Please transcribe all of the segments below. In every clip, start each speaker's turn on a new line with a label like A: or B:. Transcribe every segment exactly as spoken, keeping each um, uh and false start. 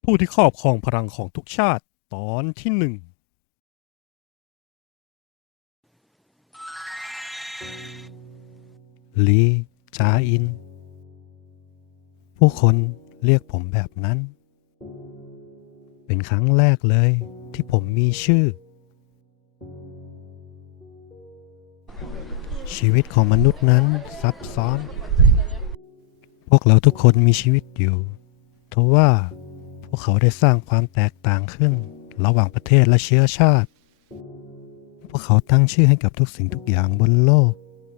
A: ผู้ที่ครอบครองพลังของทุกชาติตอนที่หนึ่งลีจาอินผู้คนเรียกผมแบบนั้นเป็นครั้งแรกเลยที่ผมมีชื่อชีวิตของมนุษย์นั้นซับซ้อนพวกเราทุกคนมีชีวิตอยู่ทว่าพวกเขาได้สร้างความแตกต่างขึ้นระหว่างประเทศและเชื้อชาติพวกเขาตั้งชื่อให้กับทุกสิ่งทุกอย่างบนโลก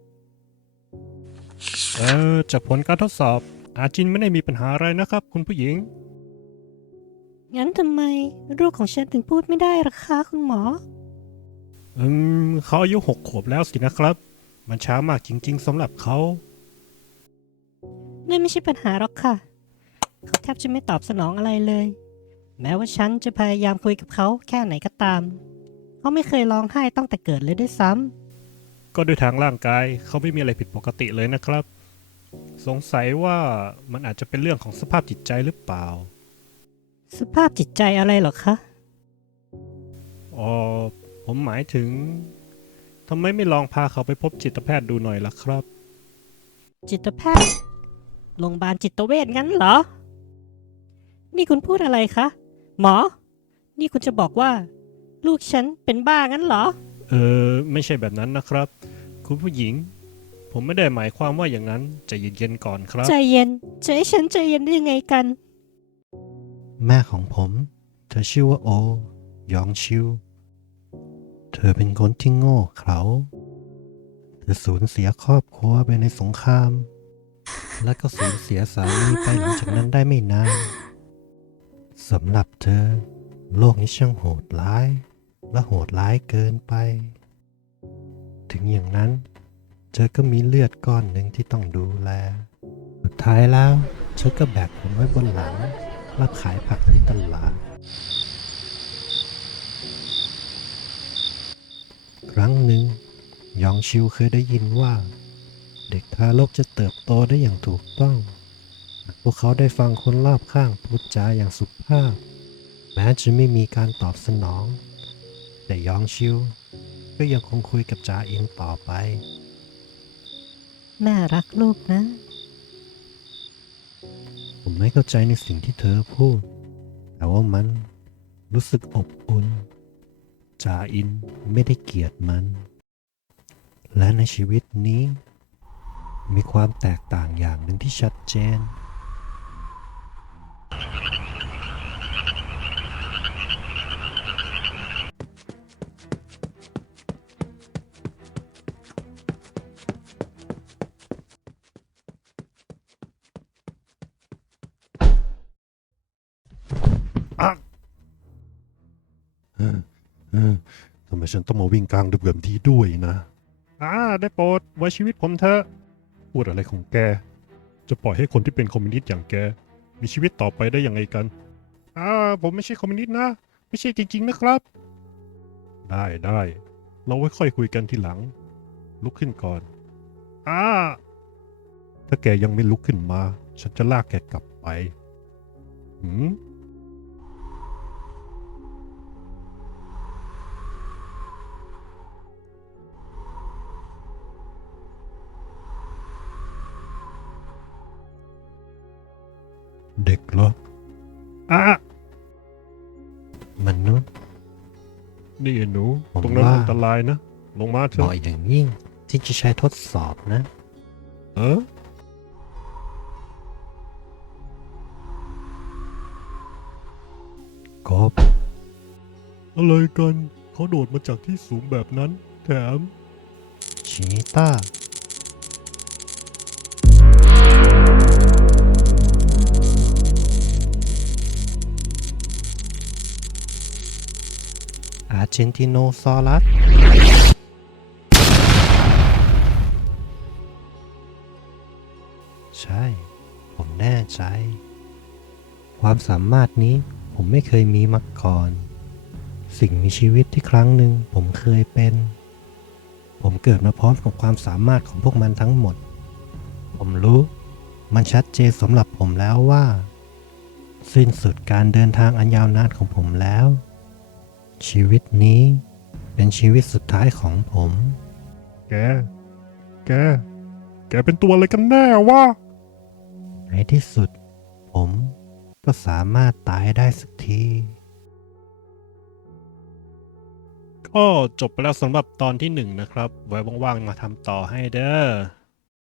A: เออจากผลการทดสอบอาจินไม่ได้มีปัญหาอะไรนะครับคุณผู้หญิง
B: งั้นทำไมลูกของฉันถึงพูดไม่ได้ล่ะคะคุณหมอ
A: อืมเขาอายุหกขวบแล้วสินะครับ มันช้ามากจริงๆสำหรับเขา
B: นั่นไม่ใช่ปัญหาหรอกค่ะ เขาแทบจะไม่ตอบสนองอะไรเลย แม้ว่าฉันจะพยายามคุยกับเขาแค่ไหนก็ตาม เขาไม่เคยร้องไห้ตั้งแต่เกิดเลยด้วยซ้
A: ก็ด้วยทางร่างกายเขาไม่มีอะไรผิดปกติเลยนะครับ สงสัยว่ามันอาจจะเป็นเรื่องของสภาพจิตใจหรือเปล่า
B: ำสภาพจิตใจอะไรเหรอคะ
A: อ๋อผมหมายถึงทำไมไม่ลองพาเขาไปพบจิตแพทย์ดูหน่อยล่ะครับ
B: จิตแพทย์โรงพยาบาลจิตเวชงั้นเหรอ นี่คุณพูดอะไรคะ หมอ นี่คุณจะบอกว่า ลูกฉันเป็นบ้างั้นเหรอ
A: เออไม่ใช่แบบนั้นนะครับ คุณผู้หญิง ผมไม่ได้หมายความว่าอย่างนั้นใจเย็นๆก่อนครับ
B: ใจเย็นจะให้ฉันใจเย็นได้ยังไงกัน
A: แม่ของผม เธอชื่อว่าโอยองชิว เธอเป็นคนที่โง่เขลาเธอสูญเสียครอบครัวไปในสงคราม และก็สูญเสียสามีไปหลังจากนั้นได้ไม่นานสำหรับเธอ โลกนี้ช่างโหดร้าย และโหดร้ายเกินไป ถึงอย่างนั้น เธอก็มีเลือดก้อนหนึ่งที่ต้องดูแล สุดท้ายแล้ว เธอก็แบกผมไว้บนหลังรับขายผักที่ตลาด ครั้งหนึ่ง ยองชิวเคยได้ยินว่า เด็กทารกจะเติบโตได้อย่างถูกต้องหากพวกเขาได้ฟังคนรอบข้างพูดจาอย่างสุภาพ แม้จะไม่มีการตอบสนอง แต่ยองชิวก็ยังคงคุยกับจาอินต่อไป
B: แม่รักลูกนะ
A: ผมไม่เข้าใจในสิ่งที่เธอพูด แต่ว่ามันรู้สึกอบอุ่น จาอินไม่ได้เกลียดมัน และในชีวิตนี้ มีความแตกต่างอย่างหนึ่งที่ชัดเจน อ่ะเออเออทำไมฉันต้องมาวิ่งกลางดึกแบบนี้ด้วยนะ อ่า ได้โปรดไว้ชีวิตผมเถอะ พูดอะไรของแก จะปล่อยให้คนที่เป็นคอมมิวนิสต์อย่างแก มีชีวิตต่อไปได้ยังไงกัน อ่า ผมไม่ใช่คอมมิวนิสต์นะ ไม่ใช่จริงๆนะครับ ได้ได้ เราไว้ค่อยคุยกันทีหลัง ลุกขึ้นก่อน อ่า ถ้าแกยังไม่ลุกขึ้นมา ฉันจะลากแกกลับไป หืม เด็กเหรออ่ะมนุษย์ นี่ไอ้หนู
C: ผม
A: ตรงนั้น
C: ว่า
A: อันตรายนะ ลงมาเถ
C: เหมาะ
A: อะ
C: อย่างยิ่งที่จะใช้ทดสอบนะ
A: เออ
C: กบ
A: อะไรกัน เขาโดดมาจากที่สูงแบบนั้น แถม
C: ชีต้า อาร์เจนติโนซอรัส ใช่ ผมแน่ใจ ความสามารถนี้ผมไม่เคยมีมาก่อน สิ่งมีชีวิตที่ครั้งหนึ่งผมเคยเป็น ผมเกิดมาพร้อมกับความสามารถของพวกมันทั้งหมด ผมรู้ มันชัดเจนสำหรับผมแล้วว่า
A: สิ้นสุดการเดินทางอันยาวนานของผมแล้ว ชีวิตนี้เป็นชีวิตสุดท้ายของผม
D: แก แก แกเป็นตัวอะไรกันแน่วะ
A: ในที่สุด ผมก็สามารถตายได้สักที
D: ก็จบไปแล้วสำหรับตอนที่หนึ่งนะครับ ไว้ว่างๆมาทำต่อให้เด้อ